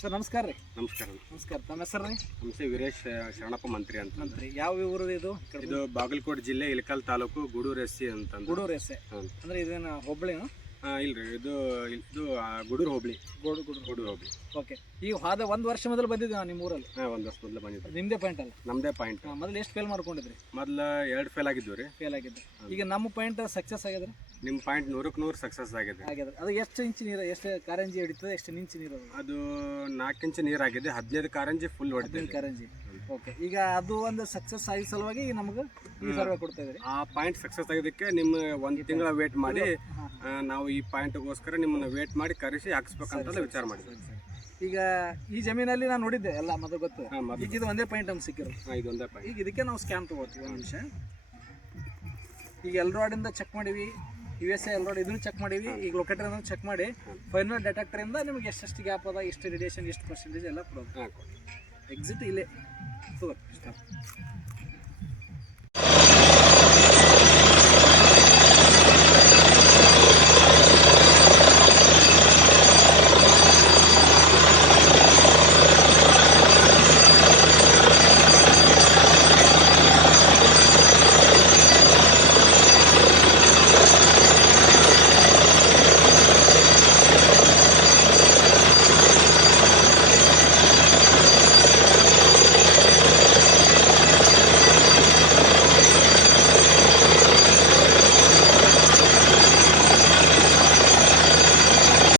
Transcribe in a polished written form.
Sir ನಮಸ್ಕಾರ ರೀ. ನಮಸ್ಕಾರ. ನಮಸ್ಕಾರ. ತಮ್ಮ ಹೆಸರು ರೀ? ನಮಸ್ತೆ ವೀರೇಶ್ ಶರಣಪ್ಪ ಮಂತ್ರಿ ಅಂತ. ಮಂತ್ರಿ ಯಾವ ಊರು ಇದು? ಇದು ಬಾಗಲಕೋಟೆ ಜಿಲ್ಲೆ ಇಳಕಲ್ ತಾಲೂಕು ಗೂಡೂರು ಎಸ್ಸಿ ಅಂತ. ಗೂಡೂರು ಎಸ್ಸೆ ಅಂದ್ರೆ ಇದೇನು ಹುಬ್ಬಳ್ಳಿನಾ? ಇಲ್ರಿ, ಇದು ಗೂಡೂರು ಹೋಬಳಿ. ಗೂಡೂರು ಹೋಬಳಿ. ಓಕೆ. ಈಗ ಹೋದ ಒಂದು ವರ್ಷ ಮೊದಲು ಬಂದಿದ್ದೆ ನಾನು ನಿಮ್ಮ ಊರಲ್ಲಿ. ಒಂದು ವರ್ಷ ಮೊದಲು ಬಂದಿದ್ದೆ. ನಿಮ್ಮದೇ ಪಾಯಿಂಟ್ ಅಲ್ಲ? ನಮ್ಮದೇ ಪಾಯಿಂಟ್. ಮೊದಲು ಎಷ್ಟು ಫೇಲ್ ಮಾಡ್ಕೊಂಡಿದ್ರಿ? ಮೊದಲು 2 ಫೇಲ್ ಆಗಿದ್ವು ರೀ. ಫೇಲ್ ಆಗಿದ್ದು. ಈಗ ನಮ್ಮ ಪಾಯಿಂಟ್ ಸಕ್ಸಸ್ ಆಗಿದ್ರೆ? ನಿಮ್ಮ ಪಾಯಿಂಟ್ 100ಕ್ಕೆ 100 ಸಕ್ಸಸ್ ಆಗಿದೆ. ಅದು ಎಷ್ಟು ಇಂಚು ನೀರು, ಎಷ್ಟು ಕಾರಂಜಿ ಹಿಡಿತದೆ, ಎಷ್ಟು ಇಂಚು ನೀರು? ಅದು 4 ಇಂಚು ನೀರಾಗಿದೆ, 15 ಕಾರಂಜಿ ಫುಲ್ ಹೊಡಿದೆ. ಕಾರಂಜಿ. ಓಕೆ. ಈಗ ಅದು ಒಂದು ಸಕ್ಸಸ್ ಆಗಿ ಸಲುವಾಗಿ ನಮಗೆ ಈ ಸರ್ವೆ ಕೊಡ್ತಾ ಇದ್ರಿ. ಆ ಪಾಯಿಂಟ್ ಸಕ್ಸಸ್ ಆಗಿದ್ದಕ್ಕೆ ನಿಮ್ಮ 1 ತಿಂಗಳ ವೇಟ್ ಮಾಡಿ ನಾವು ಈ ಪಾಯಿಂಟ್ಗೋಸ್ಕರ ನಿಮ್ಮನ್ನ ವೇಟ್ ಮಾಡಿ ಕರೆಸಿ ಹಾಕಿಸ್ಬೇಕಂತ ವಿಚಾರ ಮಾಡಿದ್ವಿ. ಈಗ ಈ ಜಮೀನಲ್ಲಿ ನಾನು ನೋಡಿದ್ದೆ ಎಲ್ಲ ಮೊದಲು ಗೊತ್ತು. ಈಗ ಇದು ಒಂದೇ ಪಾಯಿಂಟ್ ಅಂತ ಸಿಕ್ಕಿರು. ಇದು ಒಂದೇ ಪಾಯಿಂಟ್. ಈಗ ಇದಕ್ಕೆ ನಾವು ಸ್ಕ್ಯಾನ್ ತಗೋತೀವಿ. ಒಂದು ನಿಮಿಷ. ಈಗ ಎಲ್ರಾಡಿಂದ ಚೆಕ್ ಮಾಡಿವಿ, USA ಎಲ್ರಾಡ್ ಇದನ್ನು ಚೆಕ್ ಮಾಡಿವಿ, ಈಗ ಲೊಕೇಟರ್ ಚೆಕ್ ಮಾಡಿ ಫೈನಲ್ ಡಿಟೆಕ್ಟರಿಂದ ನಿಮಗೆ ಎಷ್ಟು ಗ್ಯಾಪ್ ಅದ, ಎಷ್ಟು ರೇಡಿಯೇಷನ್, ಎಷ್ಟು ಪರ್ಸೆಂಟೇಜ್ ಎಲ್ಲ ಕೊಡೋದು. ಎಕ್ಸಿಟ್ ಇಲ್ಲೇ ತಗೋ.